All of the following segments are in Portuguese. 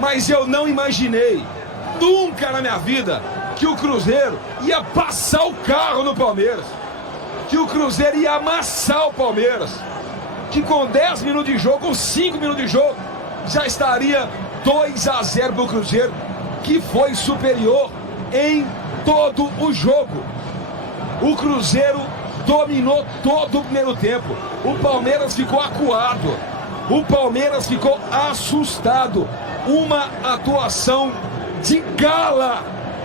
Mas eu não imaginei, nunca na minha vida, que o Cruzeiro ia passar o carro no Palmeiras. Que o Cruzeiro ia amassar o Palmeiras. Que com 10 minutos de jogo, com 5 minutos de jogo, já estaria 2-0 pro Cruzeiro, que foi superior em todo o jogo. O Cruzeiro dominou todo o primeiro tempo. O Palmeiras ficou acuado. O Palmeiras ficou assustado. Uma atuação de gala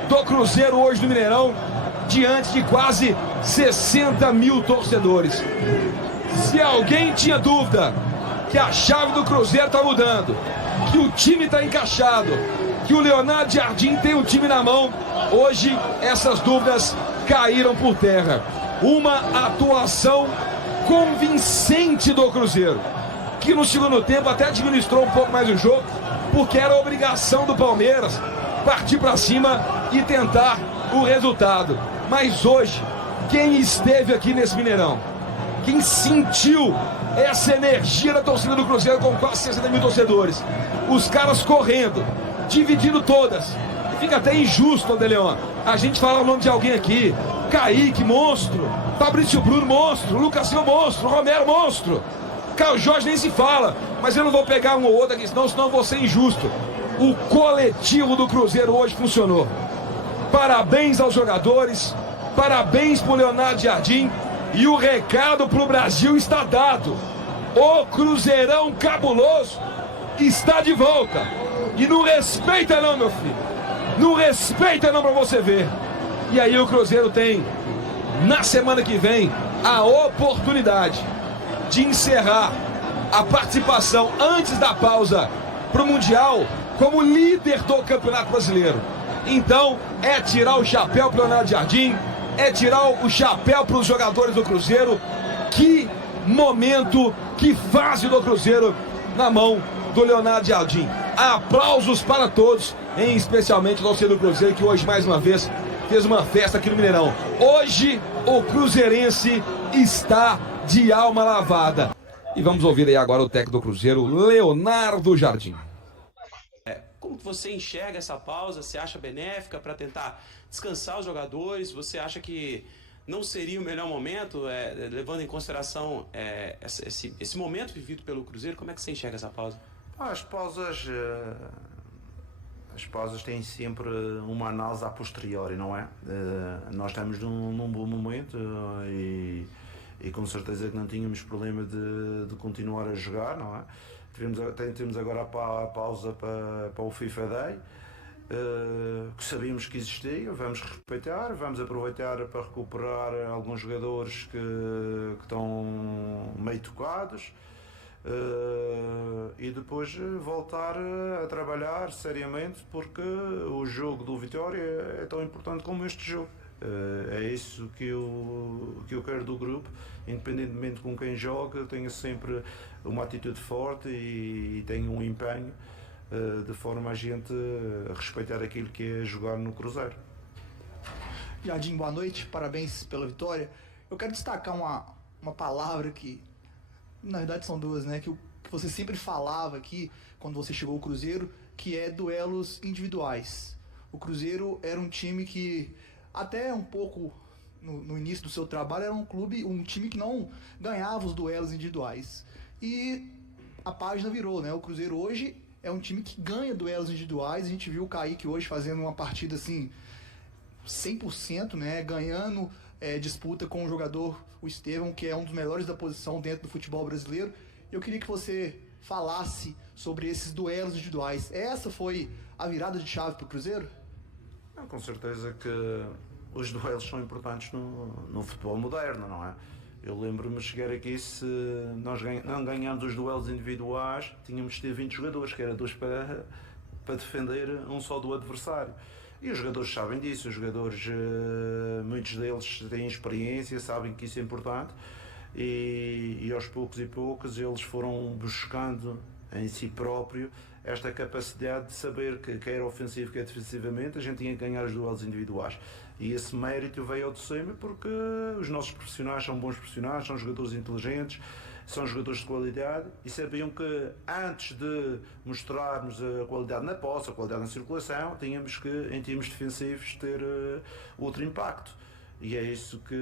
do Cruzeiro hoje no Mineirão, diante de quase 60 mil torcedores. Se alguém tinha dúvida que a chave do Cruzeiro está mudando, que o time está encaixado, que o Leonardo Jardim tem o time na mão, hoje essas dúvidas caíram por terra. Uma atuação convincente do Cruzeiro, que no segundo tempo até administrou um pouco mais o jogo, porque era obrigação do Palmeiras partir para cima e tentar o resultado. Mas hoje, quem esteve aqui nesse Mineirão, quem sentiu essa energia da torcida do Cruzeiro com quase 60 mil torcedores, os caras correndo, dividindo todas. Fica até injusto, André Leão, a gente fala o nome de alguém aqui: Kaique, monstro; Fabrício Bruno, monstro; Lucas Silva, monstro; Romero, monstro; Caio Jorge nem se fala, mas eu não vou pegar um ou outro aqui, senão eu vou ser injusto. O coletivo do Cruzeiro hoje funcionou. Parabéns aos jogadores, parabéns pro Leonardo Jardim, e o recado pro Brasil está dado: o Cruzeirão cabuloso está de volta. E não respeita não, meu filho, não respeita não, pra você ver. E aí o Cruzeiro tem, na semana que vem, a oportunidade de encerrar a participação antes da pausa pro Mundial como líder do Campeonato Brasileiro. Então é tirar o chapéu pro Leonardo Jardim, é tirar o chapéu para os jogadores do Cruzeiro. Que momento, que fase do Cruzeiro na mão do Leonardo Jardim. Aplausos para todos, em especialmente o torcedor do Cruzeiro, que hoje mais uma vez fez uma festa aqui no Mineirão. Hoje o cruzeirense está de alma lavada. E vamos ouvir aí agora o técnico do Cruzeiro, Leonardo Jardim. Como que você enxerga essa pausa? Você acha benéfica para tentar descansar os jogadores? Você acha que não seria o melhor momento, levando em consideração esse momento vivido pelo Cruzeiro? Como é que você enxerga essa pausa? As pausas têm sempre uma análise a posteriori, não é? Nós estamos num bom momento e com certeza que não tínhamos problema de continuar a jogar, não é? Temos agora a pausa para o FIFA Day, que sabíamos que existia. Vamos respeitar, vamos aproveitar para recuperar alguns jogadores que estão meio tocados, e depois voltar a trabalhar seriamente, porque o jogo do Vitória é tão importante como este jogo. É isso que eu quero do grupo, independentemente com quem joga, tenha sempre uma atitude forte e tenha um empenho, de forma a gente respeitar aquilo que é jogar no Cruzeiro. Jardim, boa noite, parabéns pela vitória. Eu quero destacar uma palavra que, na verdade são duas, né, que você sempre falava aqui quando você chegou ao Cruzeiro, que é duelos individuais. O Cruzeiro era um time que, até um pouco no início do seu trabalho, era um time que não ganhava os duelos individuais. E a página virou, né? O Cruzeiro hoje é um time que ganha duelos individuais. A gente viu o Kaique hoje fazendo uma partida assim 100%, né? Ganhando disputa com o jogador, o Estevão, que é um dos melhores da posição dentro do futebol brasileiro. Eu queria que você falasse sobre esses duelos individuais. Essa foi a virada de chave para o Cruzeiro? Com certeza que os duelos são importantes no futebol moderno, não é? Eu lembro-me de chegar aqui, se nós não ganhámos os duelos individuais, tínhamos de ter 20 jogadores, que era dois para defender um só do adversário. E os jogadores sabem disso, os jogadores, muitos deles têm experiência, sabem que isso é importante, e aos poucos eles foram buscando em si próprio esta capacidade de saber que quer ofensivo, quer defensivamente, a gente tinha que ganhar os duelos individuais. E esse mérito veio ao de cima porque os nossos profissionais são bons profissionais, são jogadores inteligentes, são jogadores de qualidade e sabiam que antes de mostrarmos a qualidade na posse, a qualidade na circulação, tínhamos que, em termos defensivos, ter outro impacto. E é isso que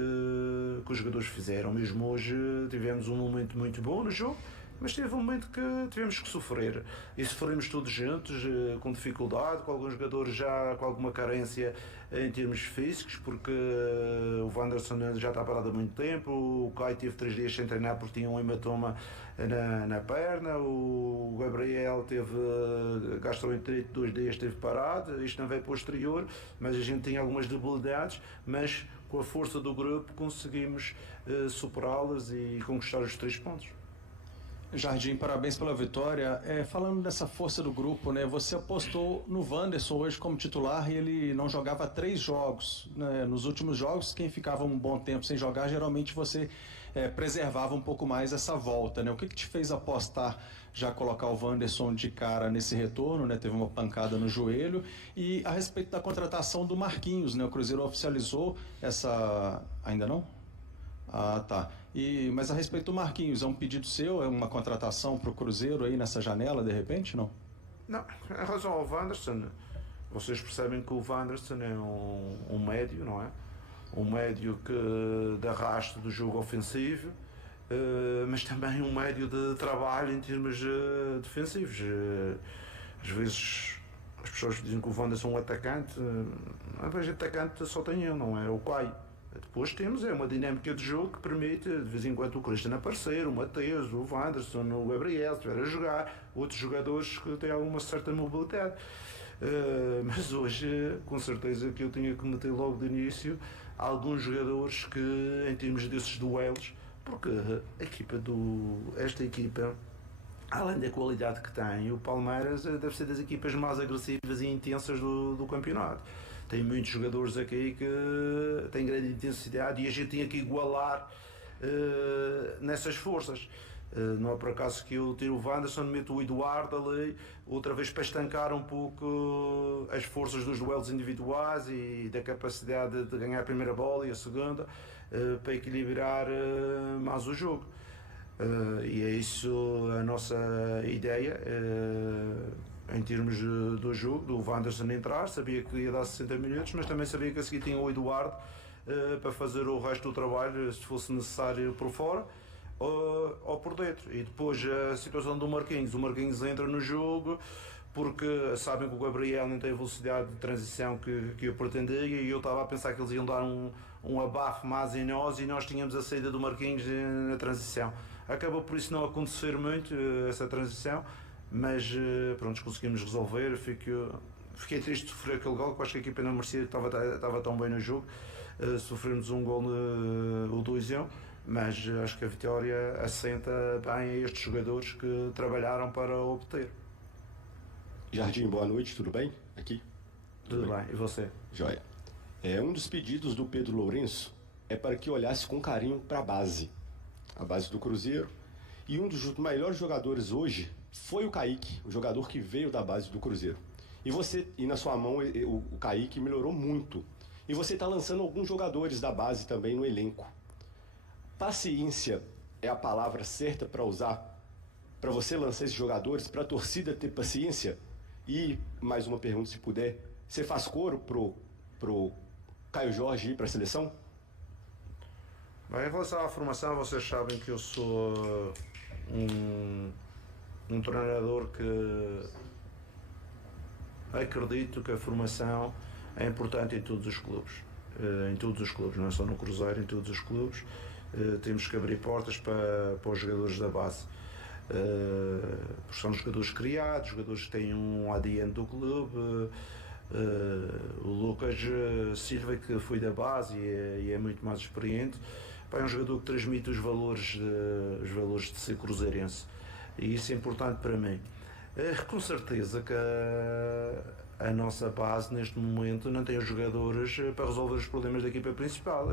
os jogadores fizeram. Mesmo hoje tivemos um momento muito bom no jogo, mas teve um momento que tivemos que sofrer. E sofremos todos juntos, com dificuldade, com alguns jogadores já com alguma carência em termos físicos, porque o Wanderson já está parado há muito tempo, o Kai teve 3 dias sem treinar porque tinha um hematoma na perna, o Gabriel gastroenterite 2 dias, esteve parado, isto não veio posterior, mas a gente tinha algumas debilidades, mas com a força do grupo conseguimos superá-las e conquistar os 3 pontos. Jardim, parabéns pela vitória. Falando dessa força do grupo, né? Você apostou no Wanderson hoje como titular e ele não jogava 3 jogos, né? Nos últimos jogos, quem ficava um bom tempo sem jogar, geralmente você preservava um pouco mais essa volta, né? O que te fez apostar, já colocar o Wanderson de cara nesse retorno, né? Teve uma pancada no joelho. E a respeito da contratação do Marquinhos, né? O Cruzeiro oficializou essa... Ainda não? Ah, tá. Mas a respeito do Marquinhos, é um pedido seu? É uma contratação para o Cruzeiro aí nessa janela, de repente, não? Não, em relação ao Wanderson, vocês percebem que o Wanderson é um médio, não é? Um médio de arrasto do jogo ofensivo, mas também um médio de trabalho em termos defensivos. Às vezes as pessoas dizem que o Wanderson é um atacante, mas atacante só tem eu, não é? O Kai. Depois temos uma dinâmica de jogo que permite, de vez em quando, o Cristiano aparecer, o Mateus, o Wanderson, o Gabriel, se estiver a jogar, outros jogadores que têm alguma certa mobilidade. Mas hoje, com certeza que eu tinha que meter logo de início alguns jogadores que, em termos desses duelos, porque esta equipa, além da qualidade que tem, o Palmeiras deve ser das equipas mais agressivas e intensas do campeonato. Tem muitos jogadores aqui que têm grande intensidade e a gente tinha que igualar nessas forças. Não é por acaso que eu tiro o Wanderson, meto o Eduardo ali, outra vez para estancar um pouco as forças dos duelos individuais e da capacidade de ganhar a primeira bola e a segunda, para equilibrar mais o jogo. E é isso a nossa ideia. Em termos do jogo, do Wanderson entrar, sabia que ia dar 60 minutos, mas também sabia que a seguir tinha o Eduardo para fazer o resto do trabalho, se fosse necessário, por fora ou por dentro. E depois a situação do Marquinhos. O Marquinhos entra no jogo porque sabem que o Gabriel não tem a velocidade de transição que eu pretendia e eu estava a pensar que eles iam dar um abafo mais em nós e nós tínhamos a saída do Marquinhos na transição. Acabou por isso não acontecer muito essa transição, mas pronto, conseguimos resolver. Fiquei triste de sofrer aquele gol, que acho que a equipa não merecia, estava tão bem no jogo. Sofremos um gol, o 2-1, mas acho que a vitória assenta bem a estes jogadores que trabalharam para obter. Jardim, boa noite, tudo bem? Aqui? Tudo bem, e você? Joia. Um dos pedidos do Pedro Lourenço é para que olhasse com carinho para a base do Cruzeiro, e um dos melhores jogadores hoje foi o Kaique, o jogador que veio da base do Cruzeiro. E na sua mão o Kaique melhorou muito. E você está lançando alguns jogadores da base também no elenco. Paciência é a palavra certa para usar? Para você lançar esses jogadores, para a torcida ter paciência? E, mais uma pergunta, se puder, você faz coro pro Caio Jorge ir para a seleção? Bem, em relação à formação, vocês sabem que eu sou um treinador que acredito que a formação é importante em todos os clubes. Não é só no Cruzeiro, em todos os clubes. Temos que abrir portas para os jogadores da base. Porque são jogadores criados, jogadores que têm um ADN do clube. O Lucas Silva, que foi da base e é muito mais experiente, é um jogador que transmite os valores de ser cruzeirense. E isso é importante para mim. Com certeza que a nossa base neste momento não tem os jogadores para resolver os problemas da equipa principal,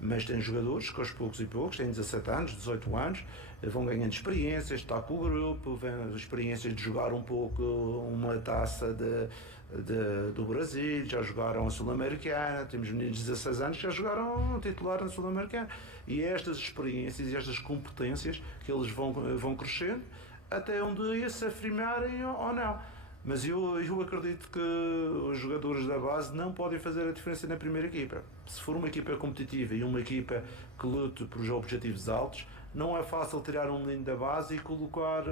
mas tem jogadores que aos poucos e poucos, têm 17 anos, 18 anos, vão ganhando experiências, está com o grupo, experiências de jogar um pouco uma taça do Brasil, já jogaram a Sul-Americana, temos meninos de 16 anos que já jogaram um titular na Sul-Americana, e estas experiências e estas competências que eles vão crescendo até um dia se afirmarem ou não. Mas eu acredito que os jogadores da base não podem fazer a diferença na primeira equipa. Se for uma equipa competitiva e uma equipa que lute por objetivos altos, não é fácil tirar um menino da base e colocar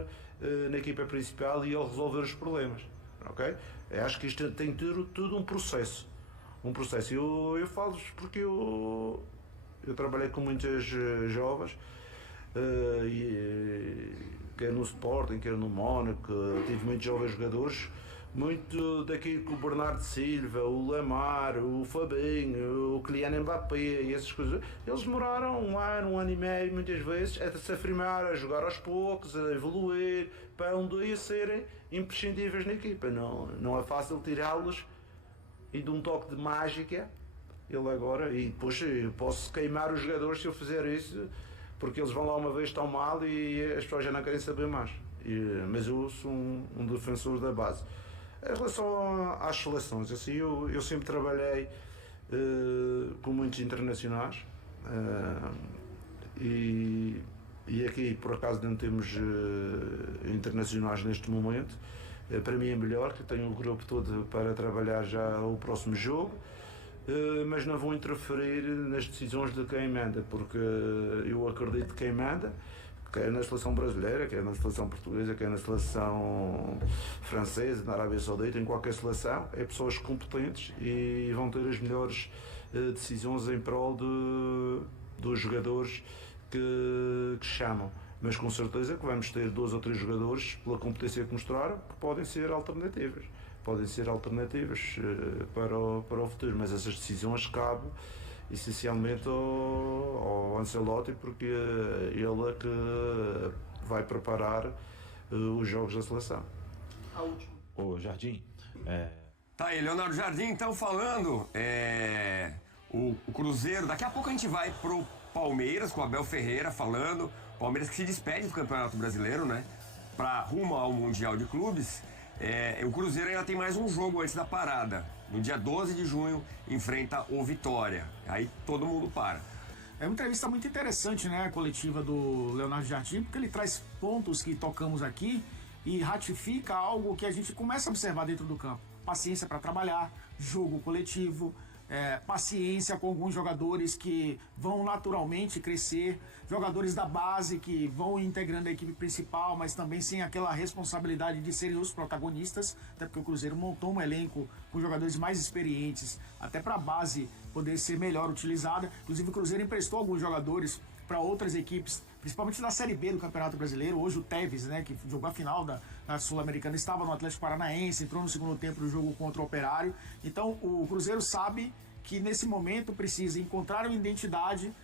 na equipa principal e ele resolver os problemas. Okay? Eu acho que isto tem tudo um processo. Eu falo porque eu trabalhei com muitas jovens, quer no Sporting, quer no Mónaco, tive muitos jovens jogadores, muito daquilo que o Bernardo Silva, o Lamar, o Fabinho, o Kylian Mbappé e essas coisas, eles demoraram um ano e meio, muitas vezes, a se afirmar, a jogar aos poucos, a evoluir, para um dia serem imprescindíveis na equipa. Não é fácil tirá-los e de um toque de mágica, ele agora, e depois eu posso queimar os jogadores se eu fizer isso, porque eles vão lá uma vez tão mal e as pessoas já não querem saber mais. Mas eu sou um defensor da base. Em relação às seleções, assim, eu sempre trabalhei com muitos internacionais e aqui por acaso não temos internacionais neste momento. Para mim é melhor, que tenho o grupo todo para trabalhar já o próximo jogo. Mas não vou interferir nas decisões de quem manda, porque eu acredito que quem manda, quer na seleção brasileira, quer na seleção portuguesa, quer na seleção francesa, na Arábia Saudita, em qualquer seleção, é pessoas competentes e vão ter as melhores decisões em prol dos jogadores que chamam. Mas com certeza que vamos ter 2 ou 3 jogadores, pela competência que mostraram, que podem ser alternativas. Para o futuro, mas essas decisões cabem essencialmente ao Ancelotti, porque ele é que vai preparar os jogos da seleção. Ô Jardim, Tá aí, Leonardo Jardim, então falando, o Cruzeiro, daqui a pouco a gente vai pro Palmeiras, com o Abel Ferreira falando, Palmeiras que se despede do Campeonato Brasileiro, né, para rumo ao Mundial de Clubes. O Cruzeiro ainda tem mais um jogo antes da parada. No dia 12 de junho, enfrenta o Vitória. Aí todo mundo para. É uma entrevista muito interessante, né, a coletiva do Leonardo Jardim, porque ele traz pontos que tocamos aqui e ratifica algo que a gente começa a observar dentro do campo. Paciência para trabalhar, jogo coletivo, paciência com alguns jogadores que vão naturalmente crescer, jogadores da base que vão integrando a equipe principal, mas também sem aquela responsabilidade de serem os protagonistas, até porque o Cruzeiro montou um elenco com jogadores mais experientes, até para a base poder ser melhor utilizada. Inclusive o Cruzeiro emprestou alguns jogadores para outras equipes, principalmente da Série B do Campeonato Brasileiro. Hoje o Tevez, né, que jogou a final da Sul-Americana, estava no Atlético Paranaense, entrou no segundo tempo do jogo contra o Operário. Então o Cruzeiro sabe que nesse momento precisa encontrar uma identidade.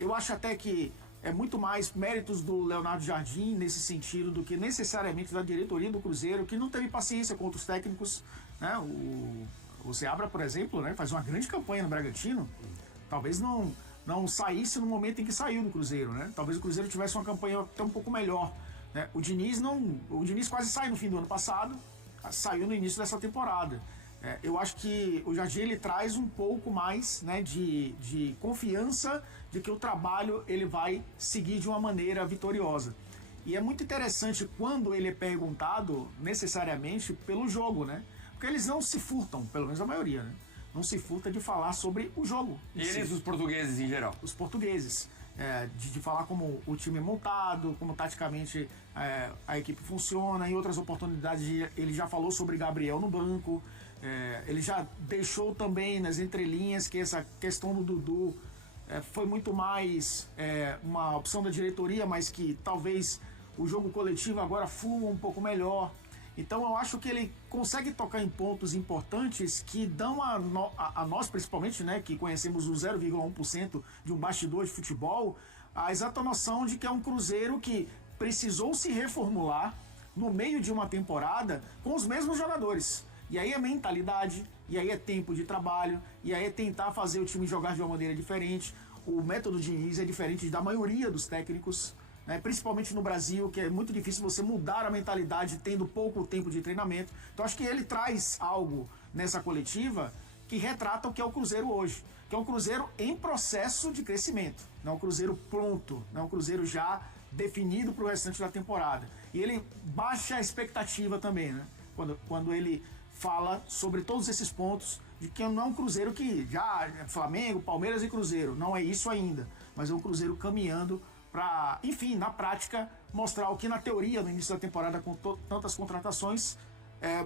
Eu acho até que é muito mais méritos do Leonardo Jardim nesse sentido do que necessariamente da diretoria do Cruzeiro, que não teve paciência com outros técnicos, né? O Seabra, por exemplo, né, faz uma grande campanha no Bragantino, talvez não saísse no momento em que saiu do Cruzeiro, né? Talvez o Cruzeiro tivesse uma campanha até um pouco melhor, né? O Diniz quase sai no fim do ano passado, saiu no início dessa temporada. Eu acho que o Jardim ele traz um pouco mais, né, de confiança de que o trabalho ele vai seguir de uma maneira vitoriosa. E é muito interessante quando ele é perguntado necessariamente pelo jogo, né? Porque eles não se furtam, pelo menos a maioria, né? Não se furta de falar sobre o jogo. Eles, os portugueses em geral? Os portugueses. De falar como o time é montado, como taticamente a equipe funciona. Em outras oportunidades ele já falou sobre Gabriel no banco. Ele já deixou também nas entrelinhas que essa questão do Dudu foi muito mais uma opção da diretoria, mas que talvez o jogo coletivo agora flua um pouco melhor. Então eu acho que ele consegue tocar em pontos importantes que dão a nós, principalmente, né, que conhecemos o 0,1% de um bastidor de futebol, a exata noção de que é um Cruzeiro que precisou se reformular no meio de uma temporada com os mesmos jogadores. E aí é mentalidade, e aí é tempo de trabalho, e aí é tentar fazer o time jogar de uma maneira diferente. O método Diniz é diferente da maioria dos técnicos, né? Principalmente no Brasil, que é muito difícil você mudar a mentalidade tendo pouco tempo de treinamento. Então acho que ele traz algo nessa coletiva que retrata o que é o Cruzeiro hoje, que é um Cruzeiro em processo de crescimento, não é um Cruzeiro pronto, não é um Cruzeiro já definido para o restante da temporada. E ele baixa a expectativa também, né? Quando ele fala sobre todos esses pontos, de que não é um Cruzeiro que já é Flamengo, Palmeiras e Cruzeiro, não é isso ainda, mas é um Cruzeiro caminhando para, enfim, na prática, mostrar o que na teoria, no início da temporada, com tantas contratações,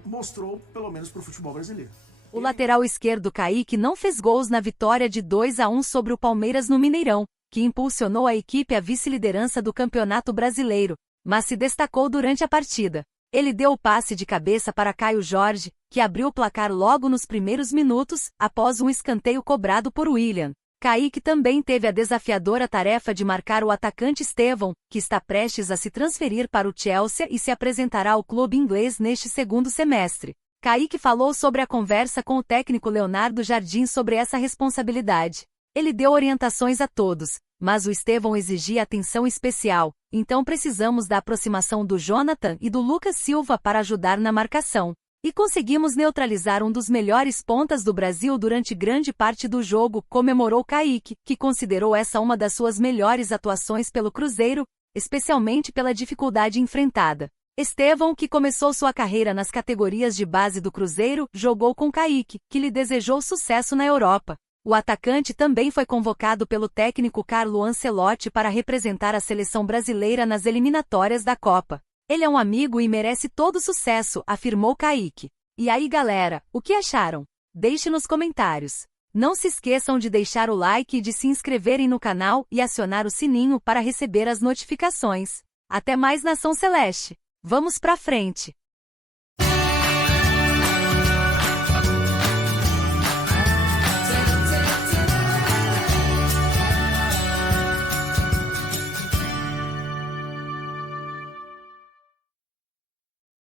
mostrou, pelo menos para o futebol brasileiro. O lateral esquerdo Kaique não fez gols na vitória de 2-1 sobre o Palmeiras no Mineirão, que impulsionou a equipe à vice-liderança do Campeonato Brasileiro, mas se destacou durante a partida. Ele deu o passe de cabeça para Caio Jorge, que abriu o placar logo nos primeiros minutos, após um escanteio cobrado por William. Kaique também teve a desafiadora tarefa de marcar o atacante Estevão, que está prestes a se transferir para o Chelsea e se apresentará ao clube inglês neste segundo semestre. Kaique falou sobre a conversa com o técnico Leonardo Jardim sobre essa responsabilidade. Ele deu orientações a todos, mas o Estevão exigia atenção especial, então precisamos da aproximação do Jonathan e do Lucas Silva para ajudar na marcação. E conseguimos neutralizar um dos melhores pontas do Brasil durante grande parte do jogo, comemorou Kaique, que considerou essa uma das suas melhores atuações pelo Cruzeiro, especialmente pela dificuldade enfrentada. Estevão, que começou sua carreira nas categorias de base do Cruzeiro, jogou com Kaique, que lhe desejou sucesso na Europa. O atacante também foi convocado pelo técnico Carlo Ancelotti para representar a seleção brasileira nas eliminatórias da Copa. Ele é um amigo e merece todo sucesso, afirmou Kaique. E aí galera, o que acharam? Deixe nos comentários. Não se esqueçam de deixar o like e de se inscreverem no canal e acionar o sininho para receber as notificações. Até mais, Nação Celeste! Vamos pra frente!